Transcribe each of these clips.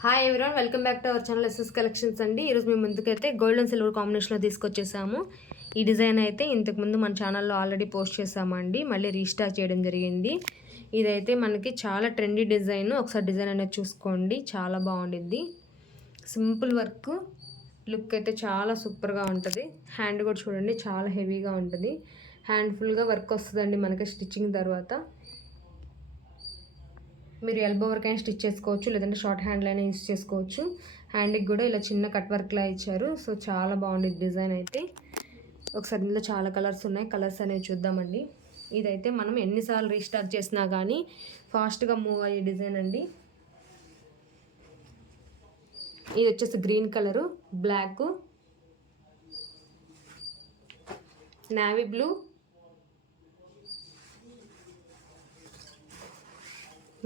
Hi everyone, welcome back to our channel SS collections అండి. ఈరోజు మేము ముందుకైతే గోల్డ్ అండ్ సిల్వర్ కాంబినేషన్లో తీసుకొచ్చేసాము. ఈ డిజైన్ అయితే ఇంతకుముందు మన ఛానల్లో ఆల్రెడీ పోస్ట్ చేసామండి, మళ్ళీ రీస్టాక్ చేయడం జరిగింది. ఇదైతే మనకి చాలా ట్రెండీ డిజైన్. ఒకసారి డిజైన్ అనేది చూసుకోండి, చాలా బాగుండిద్ది. సింపుల్ వర్క్, లుక్ అయితే చాలా సూపర్గా ఉంటుంది. హ్యాండ్ కూడా చూడండి, చాలా హెవీగా ఉంటుంది. హ్యాండ్ఫుల్గా వర్క్ వస్తుందండి మనకి స్టిచ్చింగ్ తర్వాత. మీరు ఎల్బో వర్క్ అయినా స్టిచ్ చేసుకోవచ్చు, లేదంటే షార్ట్ హ్యాండ్లో అయినా యూస్ చేసుకోవచ్చు. హ్యాండ్కి కూడా ఇలా చిన్న కట్ వర్క్లా ఇచ్చారు. సో చాలా బాగుంది డిజైన్ అయితే. ఒకసారి ఇందులో చాలా కలర్స్ ఉన్నాయి, కలర్స్ అనేవి చూద్దామండి. ఇదైతే మనం ఎన్నిసార్లు రీస్టార్ట్ చేసినా కానీ ఫాస్ట్గా మూవ్ అయ్యే డిజైన్ అండి. ఇది వచ్చేసి green colour, black, navy blue,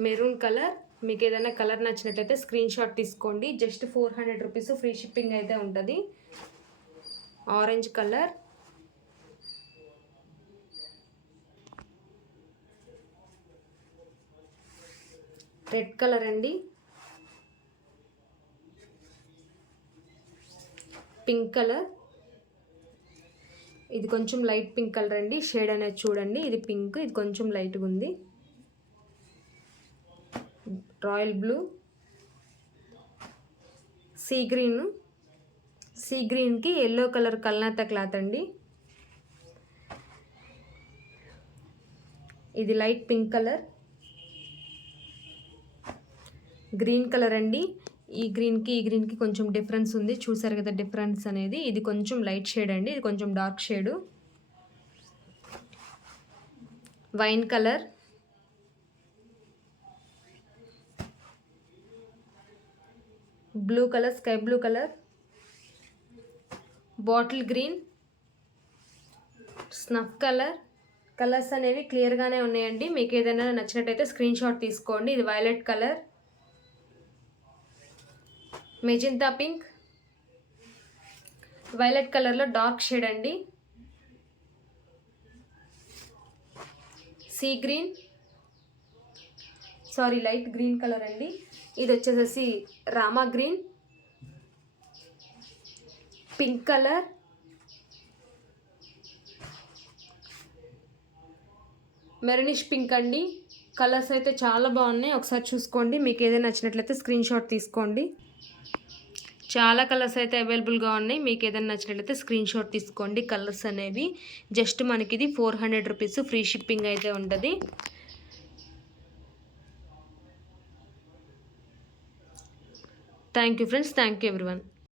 maroon colour. మీకు ఏదైనా కలర్ నచ్చినట్లయితే స్క్రీన్ షాట్ తీసుకోండి. జస్ట్ 400 రూపీస్, ఫ్రీ షిప్పింగ్ అయితే ఉంటుంది. ఆరెంజ్ కలర్, రెడ్ కలర్ అండి, పింక్ కలర్. ఇది కొంచెం లైట్ పింక్ కలర్ అండి, షేడ్ అనేది చూడండి. ఇది పింక్, ఇది కొంచెం లైట్గా ఉంది. Royal blue, sea green, sea గ్రీన్కి ఎల్లో కలర్ కల్నాత క్లాత్ అండి. ఇది light pink colour, green colour అండి. ఈ గ్రీన్కి కొంచెం డిఫరెన్స్ ఉంది, చూసారు కదా డిఫరెన్స్ అనేది. ఇది కొంచెం లైట్ షేడ్ అండి, ఇది కొంచెం dark shade. Wine colour, blue colour, sky blue colour, bottle green, snuff colour. Colours అనేవి క్లియర్గానే ఉన్నాయండి. మీకు ఏదైనా నచ్చినట్టయితే స్క్రీన్ షాట్ తీసుకోండి. ఇది violet colour, magenta pink, violet కలర్లో డార్క్ షేడ్ అండి. Sea green, sorry light green colour అండి. ఇది వచ్చేసేసి Rama green, pink colour, maroonish pink అండి. కలర్స్ అయితే చాలా బాగున్నాయి, ఒకసారి చూసుకోండి. మీకు ఏదైనా నచ్చినట్లయితే స్క్రీన్ షాట్ తీసుకోండి. చాలా కలర్స్ అయితే అవైలబుల్గా ఉన్నాయి. మీకు ఏదైనా నచ్చినట్లయితే స్క్రీన్ షాట్ తీసుకోండి. కలర్స్ అనేవి జస్ట్ మనకి ఇది 400 రూపీస్, ఫ్రీ షిప్పింగ్ అయితే ఉంటుంది. Thank you friends, thank you everyone.